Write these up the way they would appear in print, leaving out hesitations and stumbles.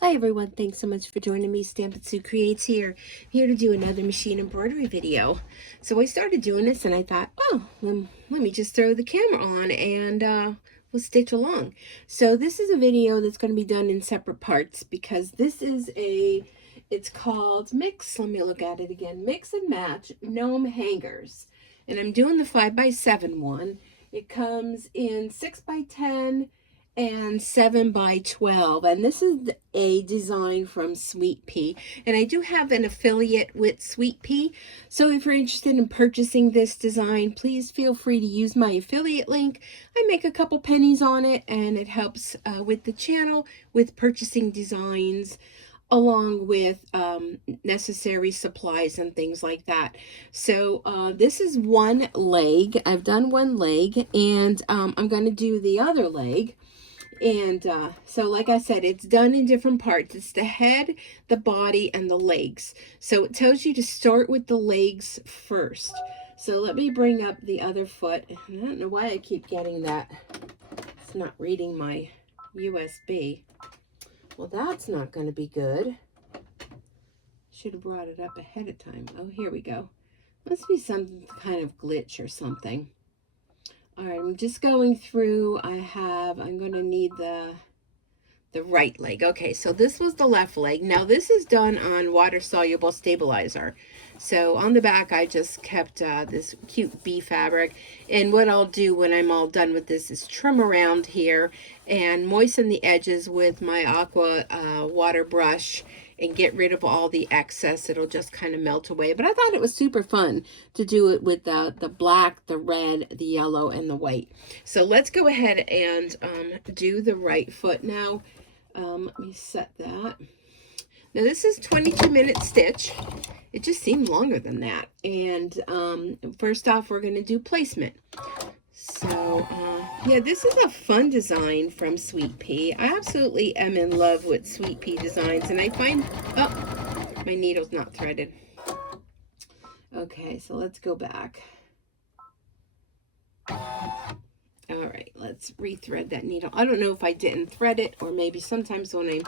Hi everyone, thanks so much for joining me. Stampin' Sue Creates here to do another machine embroidery video. So I started doing this and I thought, oh, let me just throw the camera on and we'll stitch along. So this is a video that's going to be done in separate parts because this is it's called Mix, let me look at it again, Mix and Match Gnome Hangers. And I'm doing the 5x7 one. It comes in 6x10 and 7x12, and this is a design from Sweet Pea, and I do have an affiliate with Sweet Pea, so if you're interested in purchasing this design, please feel free to use my affiliate link. I make a couple pennies on it, and it helps with the channel with purchasing designs along with necessary supplies and things like that. So this is one leg. I've done one leg, and I'm going to do the other leg. And so like I said, it's done in different parts. It's the head, the body, and the legs. So it tells you to start with the legs first. So let me bring up the other foot. I don't know why I keep getting that. It's not reading my USB. Well, that's not going to be good. Should have brought it up ahead of time. Oh, here we go. Must be some kind of glitch or something. All right, I'm just going through. I'm going to need the right leg. Okay, so this was the left leg. Now this is done on water-soluble stabilizer. So on the back, I just kept this cute bee fabric. And what I'll do when I'm all done with this is trim around here and moisten the edges with my aqua water brush and get rid of all the excess. It'll just kind of melt away. But I thought it was super fun to do it with the black, the red, the yellow, and the white. So let's go ahead and do the right foot now. Let me set that. Now this is 22-minute stitch. It just seemed longer than that. And first off, we're going to do placement. So yeah, this is a fun design from Sweet Pea. I absolutely am in love with Sweet Pea designs, and I find, oh, my needle's not threaded. Okay, so let's go back. All right, let's rethread that needle. I don't know if I didn't thread it, or maybe sometimes when I'm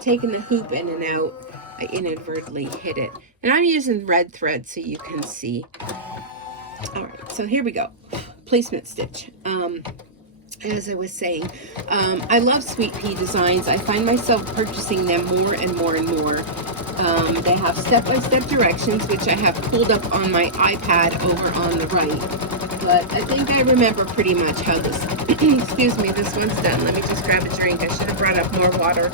taking the hoop in and out, I inadvertently hit it. And I'm using red thread so you can see. All right, so here we go. Placement stitch. As I was saying, I love Sweet Pea designs. I find myself purchasing them more and more and more. They have step-by-step directions, which I have pulled up on my iPad over on the right. But I think I remember pretty much how this, excuse me, this one's done. Let me just grab a drink. I should have brought up more water.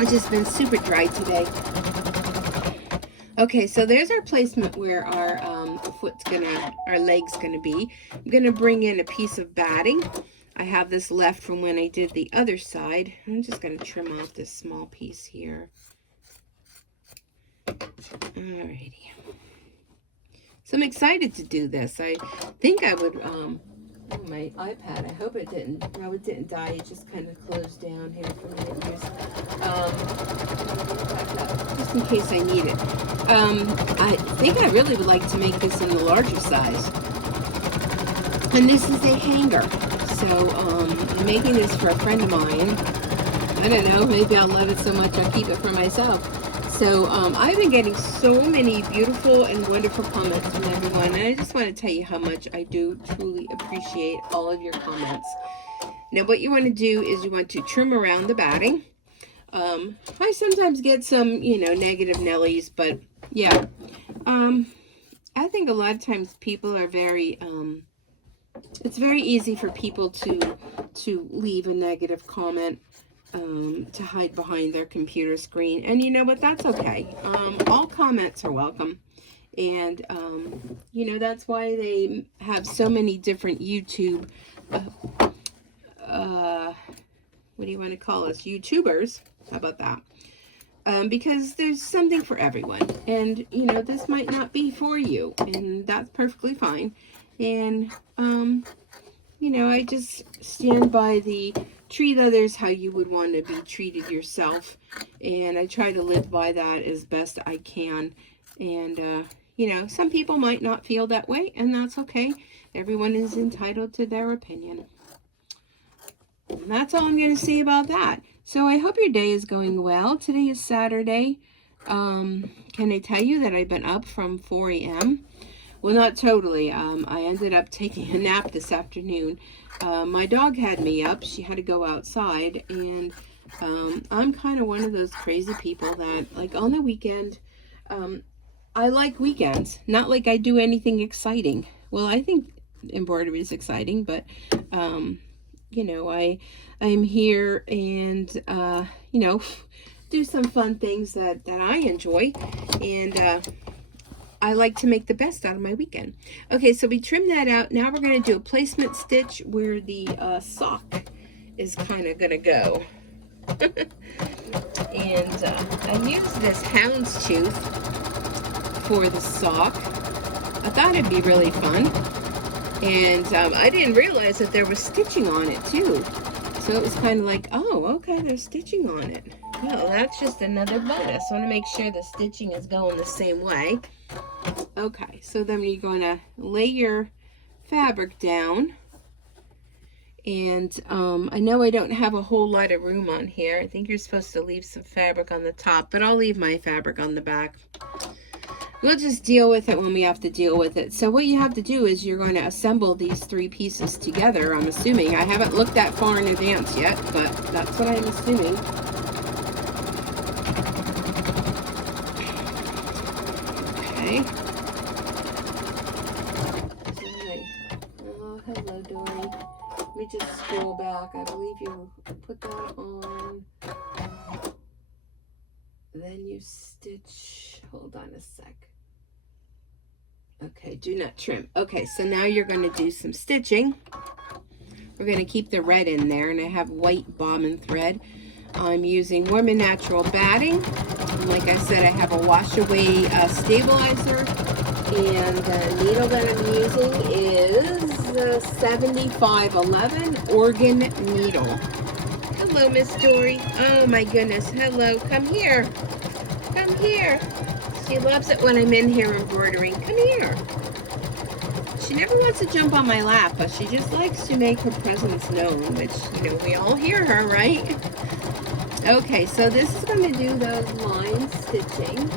It's just been super dry today. Okay, so there's our placement where our our leg's gonna be. I'm gonna bring in a piece of batting. I have this left from when I did the other side. I'm just gonna trim off this small piece here. Alrighty. So I'm excited to do this. I think I would, my iPad, I hope it didn't, no, it didn't die. It just kind of closed down here for me to use. Just in case I need it. I think I really would like to make this in the larger size. And this is a hanger. So I'm making this for a friend of mine. I don't know, maybe I'll love it so much I'll keep it for myself. So I've been getting so many beautiful and wonderful comments from everyone, and I just want to tell you how much I do truly appreciate all of your comments. Now what you want to do is you want to trim around the batting. I sometimes get some, negative Nellies, but yeah. I think a lot of times people are very, it's very easy for people to leave a negative comment. To hide behind their computer screen, and you know what, that's okay. All comments are welcome, and that's why they have so many different YouTube what do you want to call us, YouTubers? How about that? Because there's something for everyone, and this might not be for you, and that's perfectly fine. And I just stand by the treat others how you would want to be treated yourself, and I try to live by that as best I can. And some people might not feel that way, and that's okay. Everyone is entitled to their opinion. that's all I'm going to say about that. So I hope your day is going well. Today is Saturday. Can I tell you that I've been up from 4 a.m.? Well, not totally. I ended up taking a nap this afternoon. My dog had me up. She had to go outside, and I'm kind of one of those crazy people that, like, on the weekend, I like weekends. Not like I do anything exciting. Well, I think embroidery is exciting, but you know, I'm here and you know, do some fun things that I enjoy, and I like to make the best out of my weekend. Okay, so we trimmed that out. Now we're going to do a placement stitch where the sock is kind of going to go. And I used this houndstooth for the sock. I thought it'd be really fun. And I didn't realize that there was stitching on it too. So it was kind of like, oh, okay, there's stitching on it. Well, that's just another bonus. I want to make sure the stitching is going the same way. Okay, so then you're going to lay your fabric down. And I know I don't have a whole lot of room on here. I think you're supposed to leave some fabric on the top, but I'll leave my fabric on the back. We'll just deal with it when we have to deal with it. So what you have to do is you're going to assemble these three pieces together, I'm assuming. I haven't looked that far in advance yet, but that's what I'm assuming. Okay. Oh, hello, Dory. Let me just scroll back. I believe you put that on. Then you stitch. Hold on a sec. Okay, do not trim. Okay, so now you're going to do some stitching. We're going to keep the red in there, and I have white bobbin thread. I'm using Warm and Natural batting. And like I said, I have a wash away stabilizer, and the needle that I'm using is the 7511 Oregon needle. Hello, Miss Dory. Oh my goodness. Hello. Come here. Come here. She loves it when I'm in here embroidering. Come here. She never wants to jump on my lap, but she just likes to make her presence known, which, you know, we all hear her, right? Okay, so this is going to do those line stitching.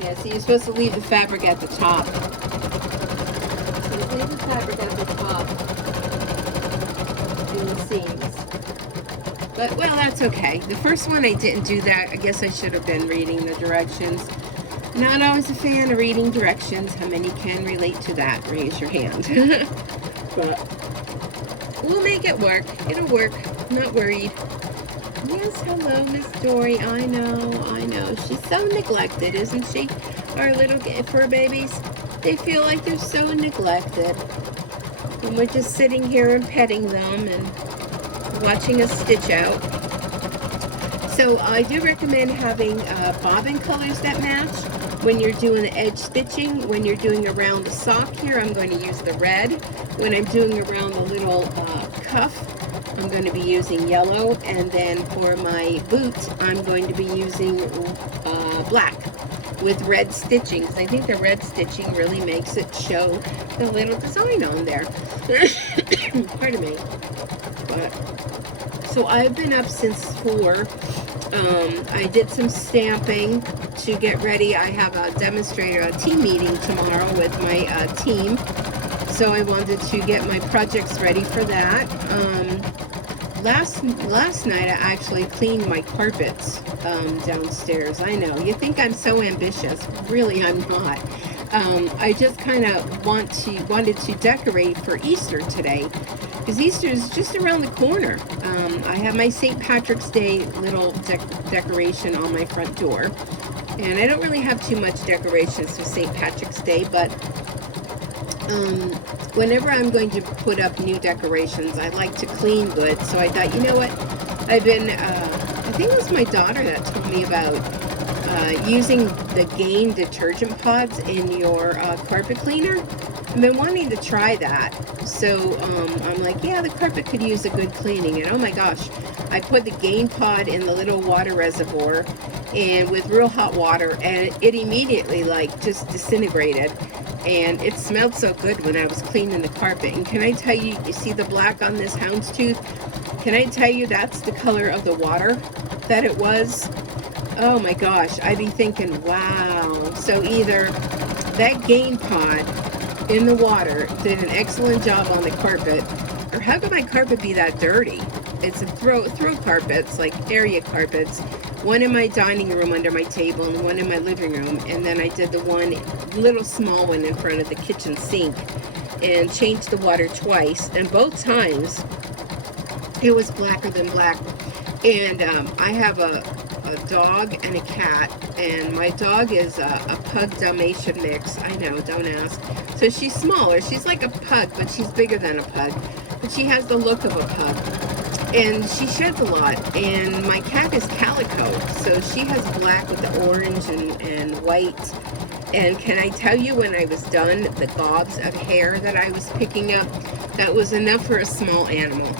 Yeah, so you're supposed to leave the fabric at the top. So you leave the fabric at the top in the seams. But, well, that's okay. The first one I didn't do that. I guess I should have been reading the directions. Not always a fan of reading directions. How many can relate to that? Raise your hand. But we'll make it work. It'll work. Not worried. Yes, hello, Miss Dory. I know. She's so neglected, isn't she? Our little fur babies. They feel like they're so neglected. And we're just sitting here and petting them and watching us stitch out. So I do recommend having bobbin colors that match when you're doing the edge stitching. When you're doing around the sock here, I'm going to use the red. When I'm doing around the little cuff, I'm going to be using yellow. And then for my boot, I'm going to be using black with red stitching, because I think the red stitching really makes it show the little design on there. Pardon me. So I've been up since 4. I did some stamping to get ready. I have a team meeting tomorrow with my team. So I wanted to get my projects ready for that. Last night I actually cleaned my carpets downstairs. I know, you think I'm so ambitious. Really, I'm not. I just kind of wanted to decorate for Easter today, because Easter is just around the corner. I have my St. Patrick's Day little decoration on my front door, and I don't really have too much decorations for St. Patrick's Day, but whenever I'm going to put up new decorations, I like to clean good. So I thought, you know what, I've been, I think it was my daughter that told me about using the Gain detergent pods in your carpet cleaner. I've been wanting to try that. So I'm like, yeah, the carpet could use a good cleaning. And oh my gosh, I put the Gain pod in the little water reservoir and with real hot water, and it immediately like just disintegrated. and it smelled so good when I was cleaning the carpet. And can I tell you, you see the black on this houndstooth? Can I tell you that's the color of the water that it was? Oh my gosh, I'd be thinking, wow. So either that game pod in the water did an excellent job on the carpet, or how could my carpet be that dirty? It's a throw carpets, like area carpets. One in my dining room under my table and one in my living room. And then I did the one little small one in front of the kitchen sink and changed the water twice. And both times it was blacker than black. And I have a dog and a cat, and my dog is a pug Dalmatian mix. I know, don't ask. So she's smaller. She's like a pug, but she's bigger than a pug. But she has the look of a pug. And she sheds a lot. And my cat is calico, so she has black with the orange and white. And can I tell you, when I was done, the gobs of hair that I was picking up, that was enough for a small animal.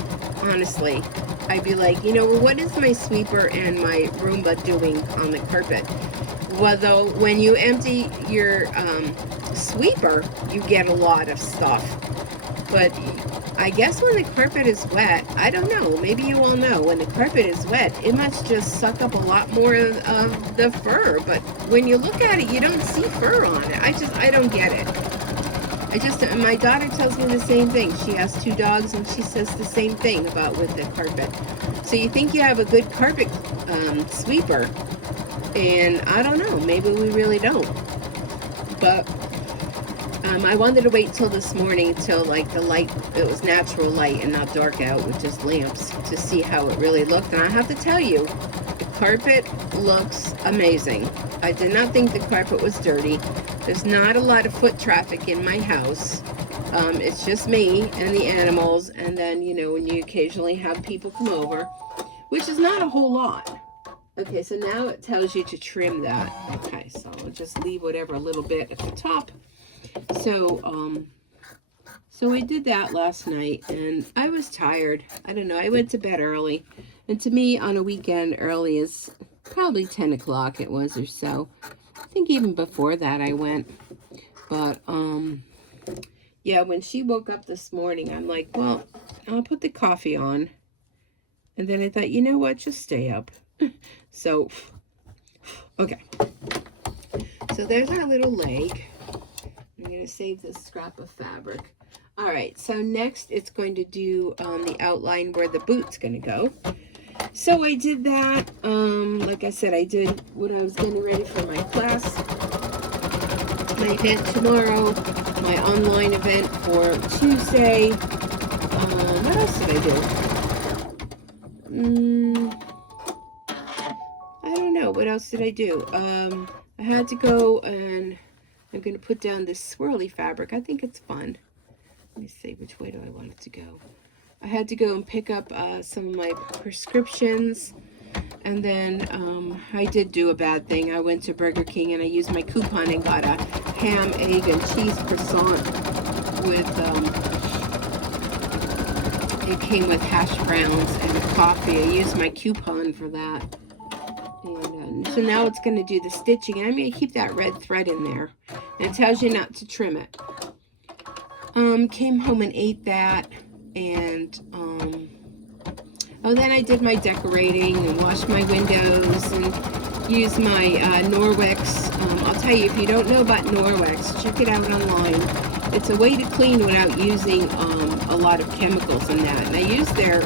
Honestly, I'd be like, you know, what is my sweeper and my Roomba doing on the carpet? Well, though, when you empty your sweeper, you get a lot of stuff. But I guess when the carpet is wet, I don't know, maybe you all know, when the carpet is wet, it must just suck up a lot more of the fur. But when you look at it, you don't see fur on it. I don't get it. My daughter tells me the same thing. She has 2 dogs, and she says the same thing about with the carpet. So you think you have a good carpet sweeper, and I don't know, maybe we really don't. But I wanted to wait till this morning, till like the light, it was natural light and not dark out with just lamps, to see how it really looked. And I have to tell you, the carpet looks amazing. I did not think the carpet was dirty. There's not a lot of foot traffic in my house. It's just me and the animals, and then, you know, when you occasionally have people come over, which is not a whole lot. Okay, so now it tells you to trim that. Okay, so I'll just leave whatever, a little bit at the top. So, so we did that last night, and I was tired. I don't know, I went to bed early. And to me, on a weekend, early is probably 10 o'clock it was or so. I think even before that I went. But, yeah, when she woke up this morning, I'm like, well, I'll put the coffee on. And then I thought, you know what, just stay up. So, okay. So there's our little leg. I'm going to save this scrap of fabric. All right, so next it's going to do the outline where the boot's going to go. So I did that. Like I said, I did when I was getting ready for my class, my event tomorrow, my online event for Tuesday. What else did I do? I don't know. What else did I do? I had to go, and I'm going to put down this swirly fabric. I think it's fun. Let me see, which way do I want it to go? I had to go and pick up some of my prescriptions. And then I did do a bad thing. I went to Burger King and I used my coupon and got a ham, egg, and cheese croissant with, it came with hash browns and coffee. I used my coupon for that. And so now it's going to do the stitching. I'm going to keep that red thread in there. And it tells you not to trim it. Came home and ate that. And, oh, then I did my decorating and washed my windows and used my Norwex. I'll tell you, if you don't know about Norwex, check it out online. It's a way to clean without using a lot of chemicals in that. And I use their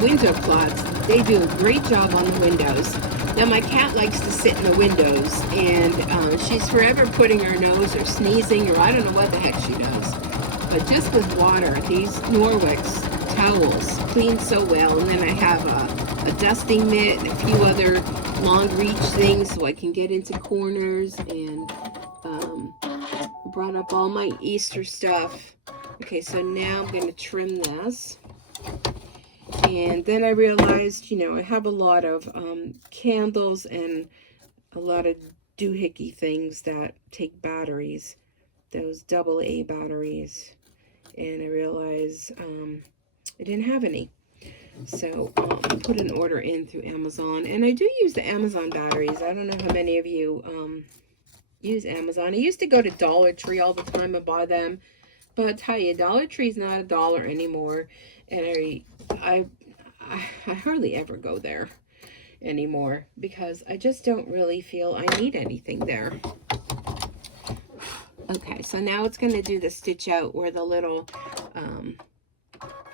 window cloths. They do a great job on the windows. Now, my cat likes to sit in the windows, and she's forever putting her nose or sneezing, or I don't know what the heck she does. But just with water, these Norwex towels clean so well. And then I have a dusting mitt and a few other long reach things so I can get into corners, and brought up all my Easter stuff. Okay, so now I'm going to trim this. And then I realized, you know, I have a lot of candles and a lot of doohickey things that take batteries, those AA batteries. And I realized I didn't have any. So I put an order in through Amazon. And I do use the Amazon batteries. I don't know how many of you use Amazon. I used to go to Dollar Tree all the time and buy them, but I'll tell you, Dollar Tree's not $1 anymore, and I hardly ever go there anymore because I just don't really feel I need anything there. Okay, so now it's going to do the stitch out where the little,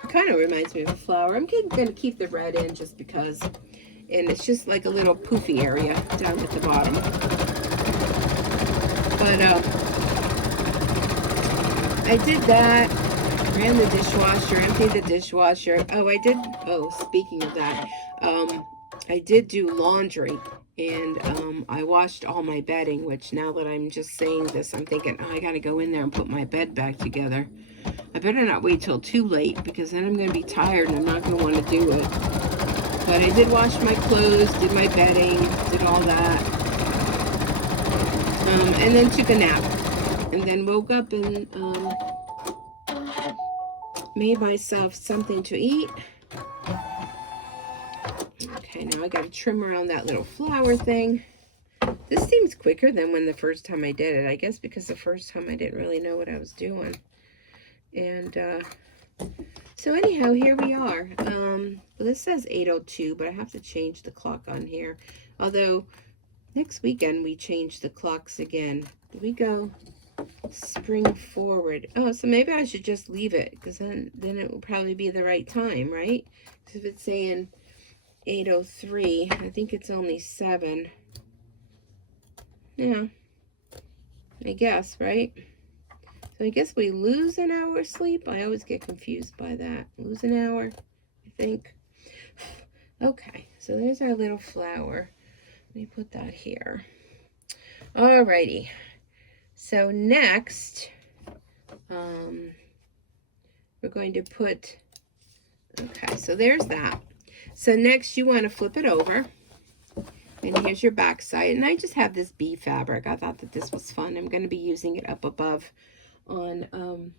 kind of reminds me of a flower. I'm going to keep the red in just because, and it's just like a little poofy area down at the bottom. But I did that, ran the dishwasher, emptied the dishwasher. Oh, speaking of that, I did do laundry, and I washed all my bedding, which now that I'm just saying this, I'm thinking, oh, I got to go in there and put my bed back together. I better not wait till too late, because then I'm going to be tired and I'm not going to want to do it. But I did wash my clothes, did my bedding, did all that, and then took a nap, and then woke up and made myself something to eat. Okay, now I got to trim around that little flower thing. This seems quicker than when the first time I did it. I guess because the first time I didn't really know what I was doing. And so anyhow, here we are. Well, this says 8:02, but I have to change the clock on here. Although next weekend we change the clocks again. Do we go spring forward? Oh, so maybe I should just leave it, because then it will probably be the right time, right? Because if it's saying 8:03, I think it's only 7. Yeah, I guess, right? So I guess we lose an hour sleep. I always get confused by that. Lose an hour, I think. Okay, so there's our little flower. Let me put that here. Alrighty. So next, we're going to put, okay, so there's that. So next you want to flip it over, and here's your back side. And I just have this bee fabric. I thought that this was fun. I'm going to be using it up above on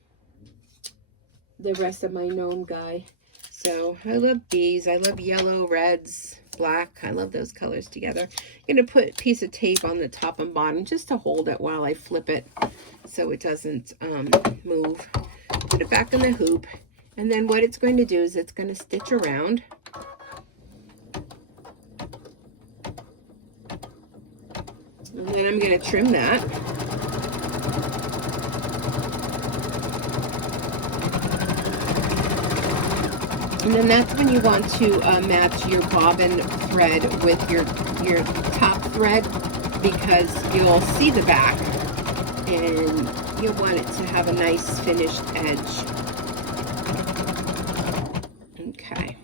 the rest of my gnome guy. So I love bees. I love yellow, reds, black. I love those colors together. I'm going to put a piece of tape on the top and bottom just to hold it while I flip it so it doesn't move. Put it back in the hoop. And then what it's going to do is it's going to stitch around. And then I'm going to trim that. And then that's when you want to match your bobbin thread with your top thread, because you'll see the back and you'll want it to have a nice finished edge. Okay.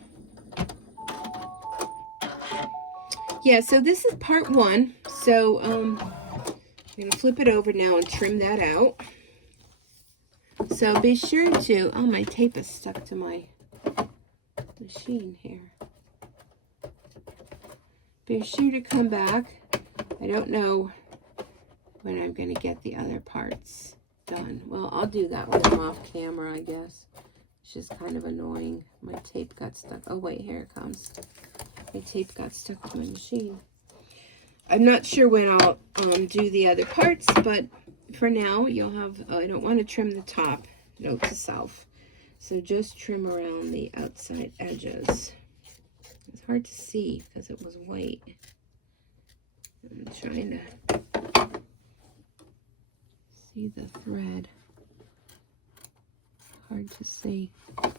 Yeah, so this is part 1. So I'm going to flip it over now and trim that out. So be sure to, oh, my tape is stuck to my machine here. Be sure to come back. I don't know when I'm going to get the other parts done. Well, I'll do that when I'm off camera, I guess. It's just kind of annoying. My tape got stuck. Oh, wait, here it comes. My tape got stuck with my machine. I'm not sure when I'll do the other parts, but for now, you'll have, I don't want to trim the top. Note to self. So just trim around the outside edges. It's hard to see because it was white. I'm trying to see the thread. Hard to see. I'm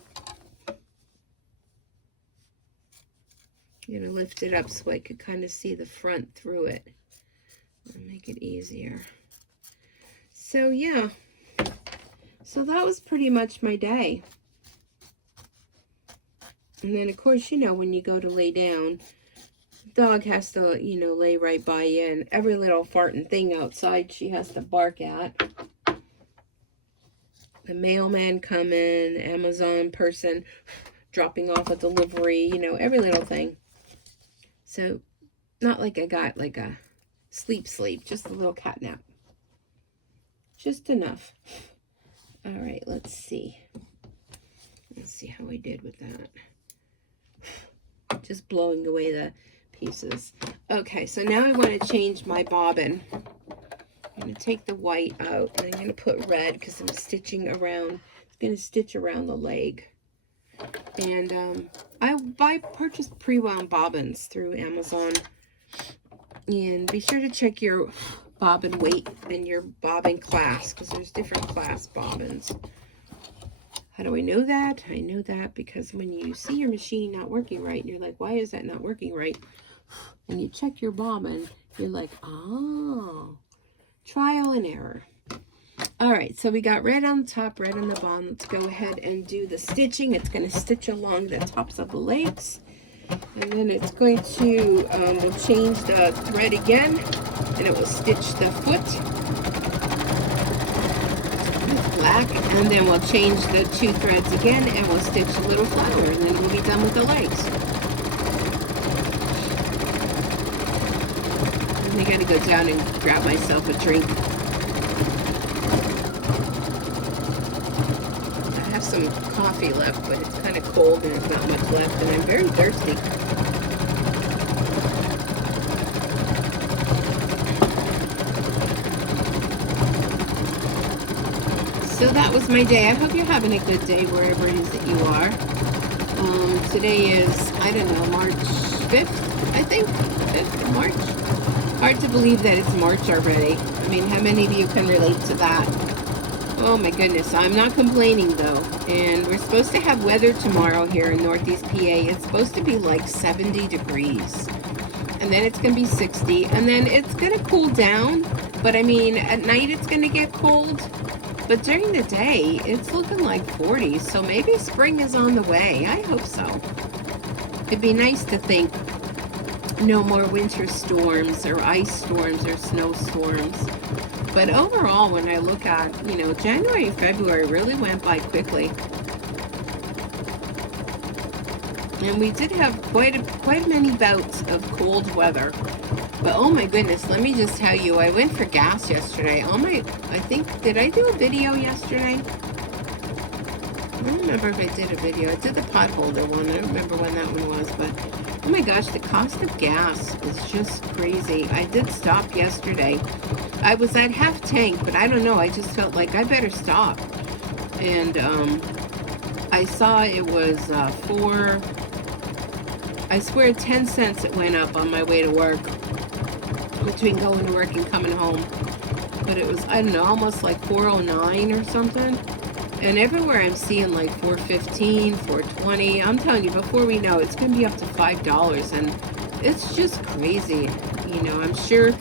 going to lift it up so I could kind of see the front through it. I'll make it easier. So yeah. So that was pretty much my day. And then, of course, you know, when you go to lay down, the dog has to, you know, lay right by you. And every little farting thing outside she has to bark at. The mailman coming, Amazon person dropping off a delivery, you know, every little thing. So, not like I got like a sleep, just a little cat nap. Just enough. All right, let's see. Let's see how I did with that. Just blowing away the pieces. Okay, so now I want to change my bobbin. I'm going to take the white out, and I'm going to put red because I'm stitching around. I'm going to stitch around the leg. And I purchased pre-wound bobbins through Amazon. And be sure to check your bobbin weight and your bobbin class, because there's different class bobbins. How do I know that? I know that because when you see your machine not working right, and you're like, why is that not working right? When you check your bobbin, you're like, oh, trial and error. All right, so we got red on the top, red on the bottom. Let's go ahead and do the stitching. It's going to stitch along the tops of the legs. And then it's going to, we'll change the thread again, and it will stitch the foot with black. And then we'll change the 2 threads again, and we'll stitch a little flower, and then we'll be done with the legs. And I got to go down and grab myself a drink. Some coffee left, but it's kind of cold and there's not much left, and I'm very thirsty. So that was my day. I hope you're having a good day wherever it is that you are. Today is, I don't know, March 5th, I think, 5th of March. Hard to believe that it's March already. I mean, how many of you can relate to that? Oh my goodness, I'm not complaining though. And we're supposed to have weather tomorrow here in Northeast PA. It's supposed to be like 70 degrees. And then it's going to be 60. And then it's going to cool down. But I mean, at night it's going to get cold. But during the day, it's looking like 40. So maybe spring is on the way. I hope so. It'd be nice to think no more winter storms or ice storms or snowstorms. But overall, when I look at, you know, January and February really went by quickly. And we did have quite many bouts of cold weather. But oh my goodness, let me just tell you, I went for gas yesterday. I think, did I do a video yesterday? I don't remember if I did a video. I did the potholder one. I don't remember when that one was, but oh my gosh, the cost of gas is just crazy. I did stop yesterday. I was at half tank, but I don't know. I just felt like I better stop. And I saw it was I swear 10 cents it went up on my way to work, between going to work and coming home. But it was, I don't know, almost like 4.09 or something. And everywhere I'm seeing like 4.15, 4.20. I'm telling you, before we know, it's going to be up to $5. And it's just crazy. You know, I'm sure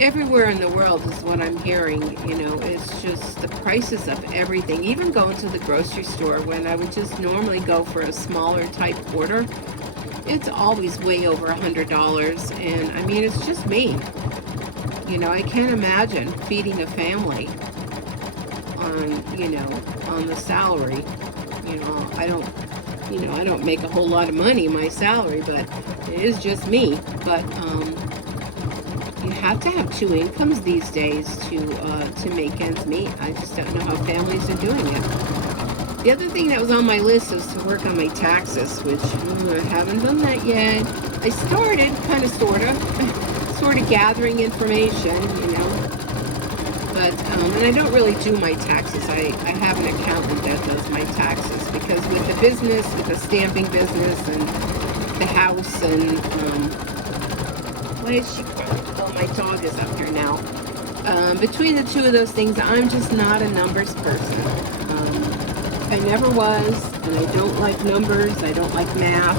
everywhere in the world is what I'm hearing. You know, it's just the prices of everything. Even going to the grocery store, when I would just normally go for a smaller type order, it's always way over $100. And I mean, it's just me. You know, I can't imagine feeding a family on, you know, on the salary. You know, I don't make a whole lot of money, my salary, but it is just me. But you have to have 2 incomes these days to make ends meet. I just don't know how families are doing it. The other thing that was on my list was to work on my taxes, which I haven't done that yet. I started, kind of, sort of gathering information, you know. But, and I don't really do my taxes. I have an accountant that does my taxes, because with the business, with the stamping business and the house and, why is she crying? Oh, my dog is up here now. Between the 2 of those things, I'm just not a numbers person. I never was, and I don't like numbers. I don't like math.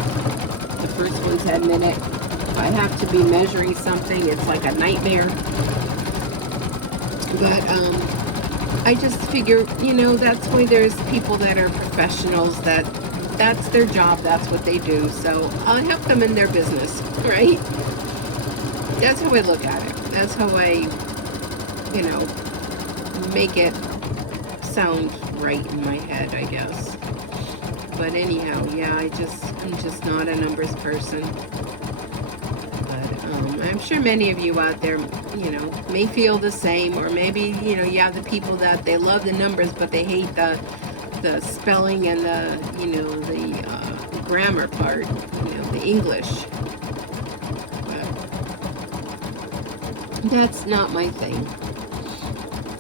The first one to admit it. If I have to be measuring something, it's like a nightmare. But I just figure, you know, that's why there's people that are professionals, that's their job, that's what they do. So I'll help them in their business, right? That's how I look at it. That's how I, you know, make it sound right in my head, I guess. But anyhow, yeah, I'm just not a numbers person. But I'm sure many of you out there, you know, may feel the same, or maybe, you know, you have the people that they love the numbers, but they hate the spelling and the, you know, the grammar part, you know, the English. But that's not my thing.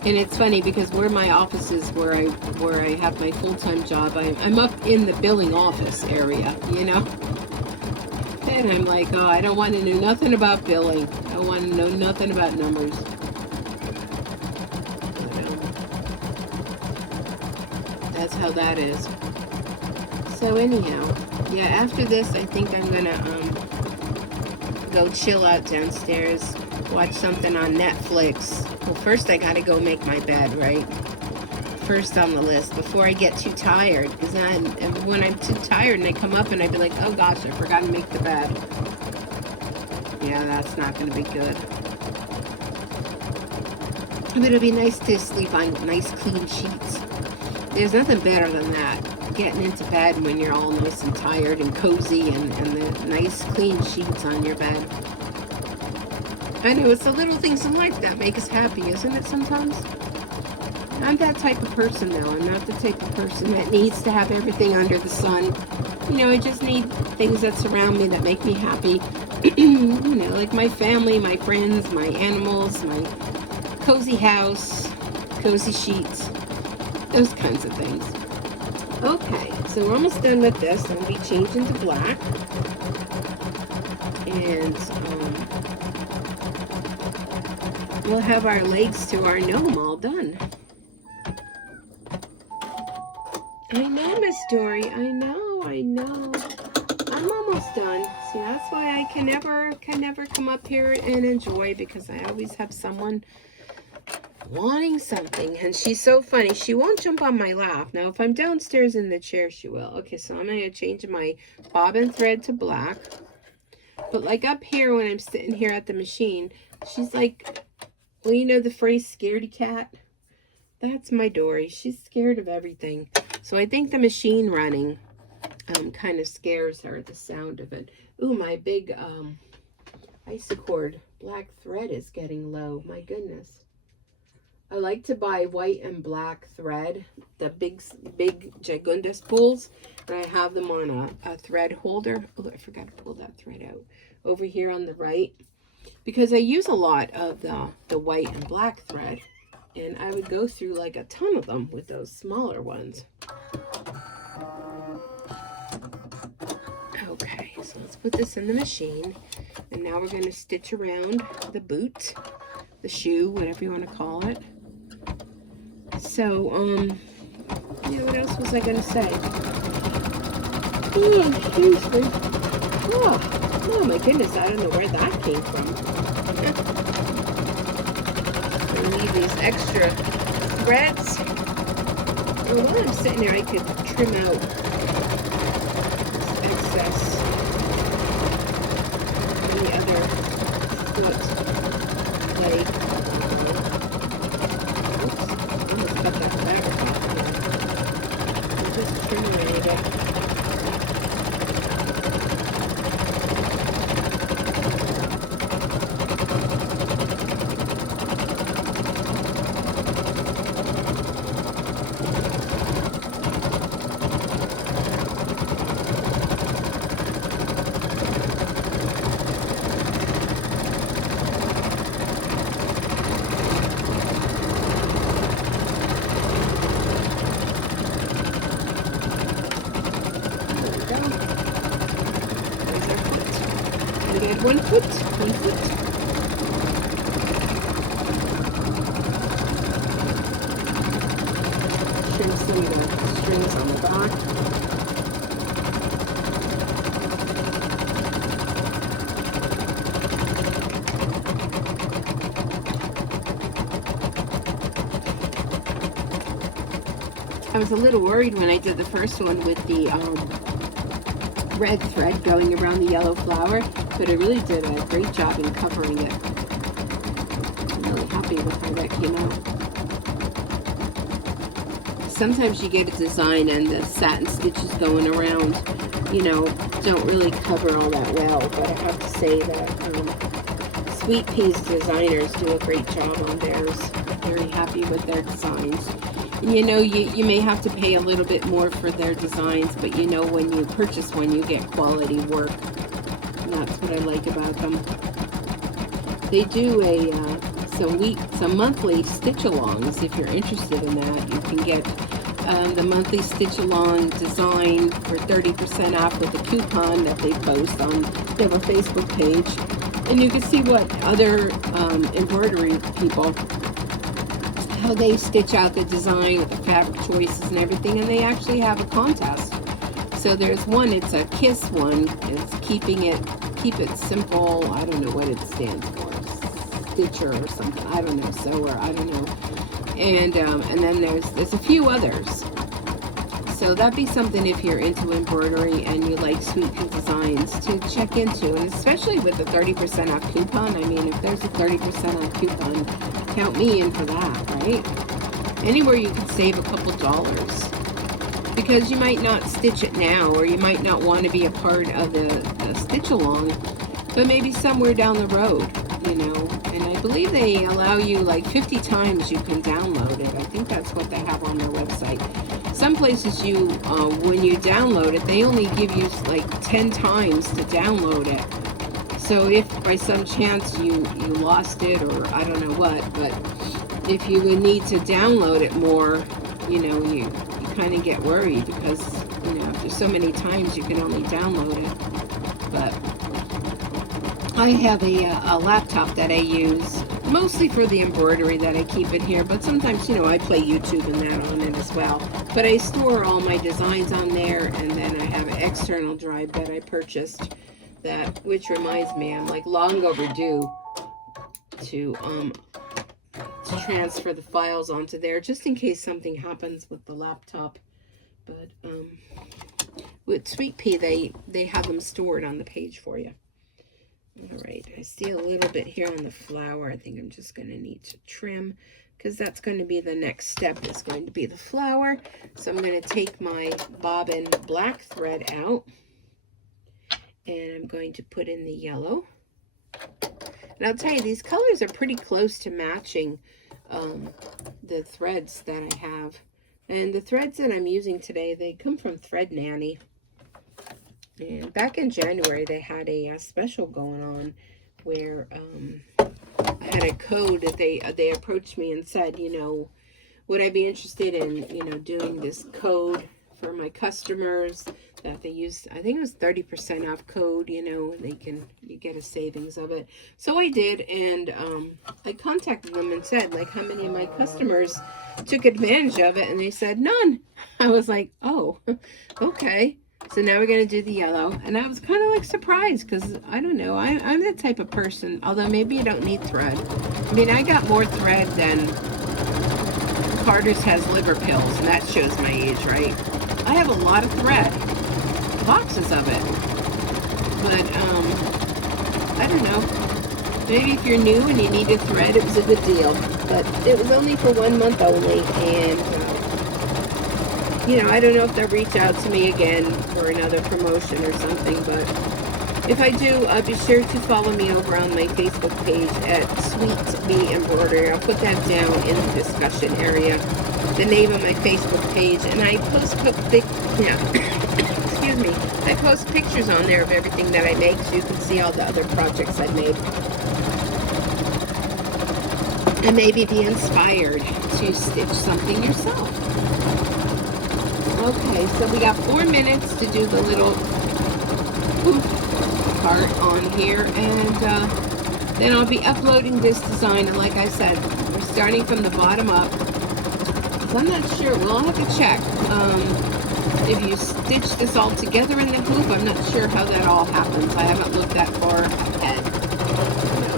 And it's funny because where my office is, where I have my full-time job, I'm up in the billing office area, you know? And I'm like, oh, I don't want to know nothing about billing. I want to know nothing about numbers. That's how that is. So anyhow, yeah, after this, I think I'm gonna go chill out downstairs, watch something on Netflix. Well, first I gotta go make my bed, right? First on the list before I get too tired, because when I'm too tired and I come up and I'd be like, oh gosh, I forgot to make the bed. Yeah, that's not gonna be good. But it'll be nice to sleep on nice clean sheets. There's nothing better than that. Getting into bed when you're all nice and tired and cozy, and the nice clean sheets on your bed. I know, it's the little things in life that make us happy, isn't it, sometimes? I'm that type of person, though. I'm not the type of person that needs to have everything under the sun. You know, I just need things that surround me that make me happy. You know, like my family, my friends, my animals, my cozy house, cozy sheets, those kinds of things. Okay, so we're almost done with this. I'm going to be changing to black. And we'll have our legs to our gnome all done. I know, Miss Dory. I know. I'm almost done. See, that's why I can never come up here and enjoy, because I always have someone wanting something. And she's so funny. She won't jump on my lap. Now, if I'm downstairs in the chair, she will. Okay, so I'm going to change my bobbin thread to black. But like up here when I'm sitting here at the machine, she's like, well, you know the phrase scaredy cat? That's my Dory. She's scared of everything. So I think the machine running kind of scares her, the sound of it. Ooh, my big Isacord black thread is getting low. My goodness. I like to buy white and black thread, the big Jagundas spools, and I have them on a thread holder. Oh, I forgot to pull that thread out over here on the right, because I use a lot of the white and black thread, and I would go through like a ton of them with those smaller ones. Okay, so let's put this in the machine, and now we're going to stitch around the boot, the shoe, whatever you want to call it. So, yeah, what else was I going to say? Oh, excuse me. Oh, my goodness, I don't know where that came from. I need these extra threads. And while I'm sitting there, I could trim out this excess. And the other foot leg. Cut that fabric off. I'm just trimming it. One foot. Trim some of the strings on the back. I was a little worried when I did the first one with the red thread going around the yellow flower, but it really did a great job in covering it. I'm really happy with how that came out. Sometimes you get a design and the satin stitches going around, you know, don't really cover all that well, but I have to say that Sweet Pea's designers do a great job on theirs. I'm very happy with their designs. And you know, you may have to pay a little bit more for their designs, but you know, when you purchase one, you get quality work. And that's what I like about them. They do some monthly stitch-alongs. If you're interested in that, you can get the monthly stitch-along design for 30% off with a coupon that they post on. They have a Facebook page, and you can see what other embroidery people, how they stitch out the design with the fabric choices and everything, and they actually have a contest. So there's one, it's a KISS one. It's keep it simple. I don't know what it stands for. Stitcher or something. I don't know. Sewer. I don't know. And then there's a few others. So that'd be something if you're into embroidery and you like Sweet Pea designs to check into, and especially with the 30% off coupon. I mean, if there's a 30% off coupon, count me in for that, right? Anywhere you can save a couple dollars, because you might not stitch it now, or you might not want to be a part of the stitch along, but maybe somewhere down the road, you know. And I believe they allow you like 50 times you can download it. I think that's what they have on their website. Some places when you download it, they only give you like 10 times to download it. So if by some chance you lost it, or I don't know what, but if you would need to download it more, you know, you kind of get worried, because, you know, there's so many times you can only download it. But I have a laptop that I use mostly for the embroidery, that I keep it here, but sometimes, you know, I play YouTube and that on it as well. But I store all my designs on there, and then I have an external drive that I purchased, which reminds me, I'm like long overdue to transfer the files onto there, just in case something happens with the laptop. But with Sweet Pea, they have them stored on the page for you. All right, I see a little bit here on the flower. I think I'm just going to need to trim, because that's going to be the next step, is going to be the flower. So I'm going to take my bobbin black thread out, and I'm going to put in the yellow. And I'll tell you, these colors are pretty close to matching the threads that I have. And the threads that I'm using today, they come from Thread Nanny. And back in January, they had a special going on where I had a code that they approached me and said, you know, would I be interested in, you know, doing this code for my customers that they use. I think it was 30% off code, you know, you get a savings of it. So I did, and I contacted them and said, like, how many of my customers took advantage of it, and they said none. I was like, oh, okay. So now we're going to do the yellow, and I was kind of like surprised, because I don't know, I'm the type of person, although maybe I don't need thread. I mean, I got more thread than Carter's has liver pills, and that shows my age, right? I have a lot of thread, boxes of it, but I don't know, maybe if you're new and you needed thread, it was a good deal, but it was only for 1 month only, and you know, I don't know if they'll reach out to me again for another promotion or something, but if I do, be sure to follow me over on my Facebook page at Sweet Pea Embroidery. I'll put that down in the discussion area, the name of my Facebook page, and I post excuse me, I post pictures on there of everything that I make, so you can see all the other projects I've made, and maybe be inspired to stitch something yourself. Okay, so we got 4 minutes to do the little part on here, and then I'll be uploading this design. And like I said, we're starting from the bottom up. So I'm not sure. Well, I'll have to check. If you stitch this all together in the hoop, I'm not sure how that all happens. I haven't looked that far ahead.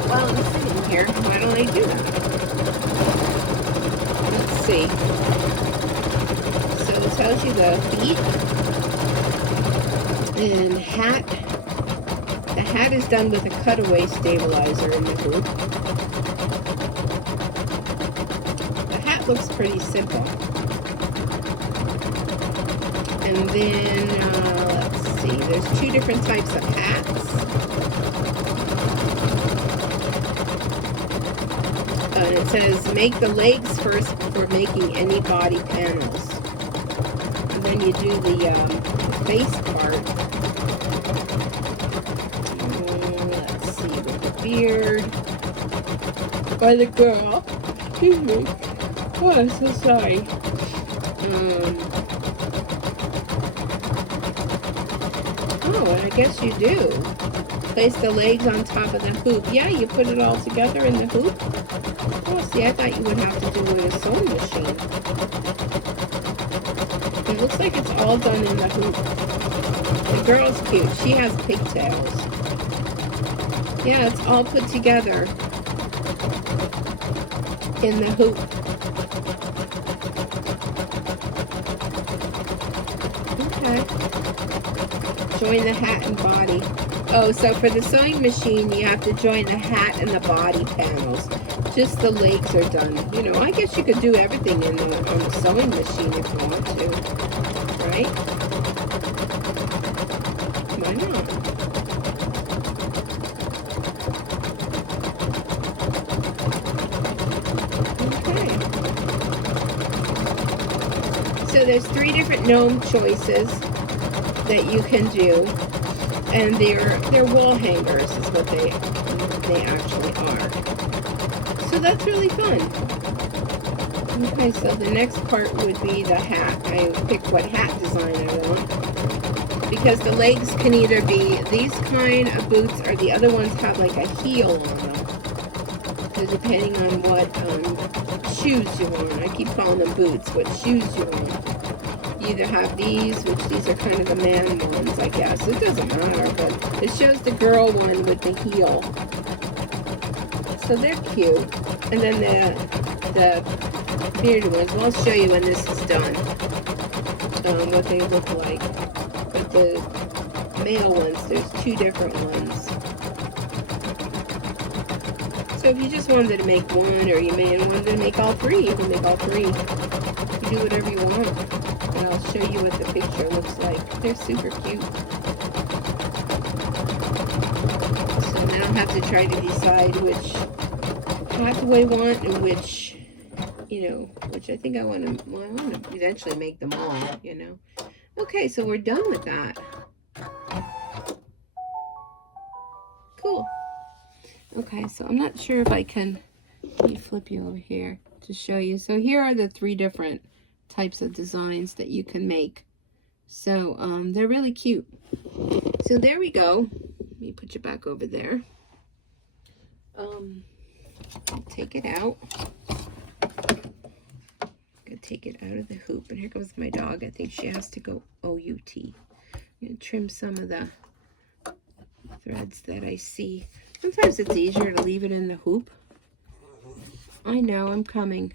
While I'm sitting here, why don't I do that? Let's see. It tells you the feet and hat. The hat is done with a cutaway stabilizer in the hoop. The hat looks pretty simple. And then, let's see, there's 2 different types of hats. And it says, make the legs first before making any body panels. When you do the face part, let's see, with the beard, or the girl. Excuse me. Oh, I'm so sorry. Oh, I guess you do. Place the legs on top of the hoop. Yeah, you put it all together in the hoop. Oh, see, I thought you would have to do it with a sewing machine. It looks like it's all done in the hoop. The girl's cute. She has pigtails. Yeah, it's all put together in the hoop. Okay. Join the hat and body. Oh, so for the sewing machine, you have to join the hat and the body panels. Just the legs are done. You know, I guess you could do everything on the sewing machine if you want to, right? Why not? Okay. So there's 3 different gnome choices that you can do. And they're wall hangers is what they actually are. So that's really fun. Okay, so the next part would be the hat. I pick what hat design I want. Because the legs can either be these kind of boots or the other ones have like a heel on them. So depending on what shoes you want. I keep calling them boots, what shoes you want. You either have these, which these are kind of the man ones, I guess. It doesn't matter, but it shows the girl one with the heel. So they're cute. And then the bearded ones, well, I'll show you when this is done, what they look like. But the male ones, there's 2 different ones. So if you just wanted to make one, or you may have wanted to make all 3, you can make all 3. You do whatever you want. And I'll show you what the picture looks like. They're super cute. So now I have to try to decide which hat do I want and which, you know, which I think I want to, well, I want to eventually make them all, you know. Okay, so we're done with that. Cool. Okay, so I'm not sure if I can, let me flip you over here to show you. So here are the 3 different types of designs that you can make. So they're really cute. So there we go. Let me put you back over there. Take it out. I'm gonna take it out of the hoop. And here goes my dog. I think she has to go O-U-T. I'm gonna trim some of the threads that I see. Sometimes it's easier to leave it in the hoop. I know, I'm coming.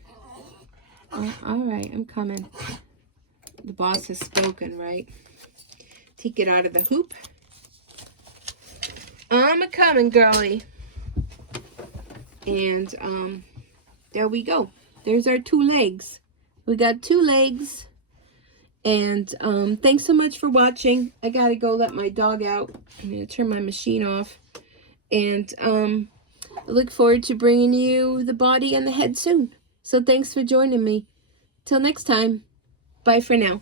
All right, I'm coming. The boss has spoken, right? Take it out of the hoop. I'm a-coming, girly. And there we go. There's our 2 legs. We got 2 legs. And thanks so much for watching. I gotta go let my dog out. I'm gonna turn my machine off. And I look forward to bringing you the body and the head soon. So thanks for joining me. Till next time. Bye for now.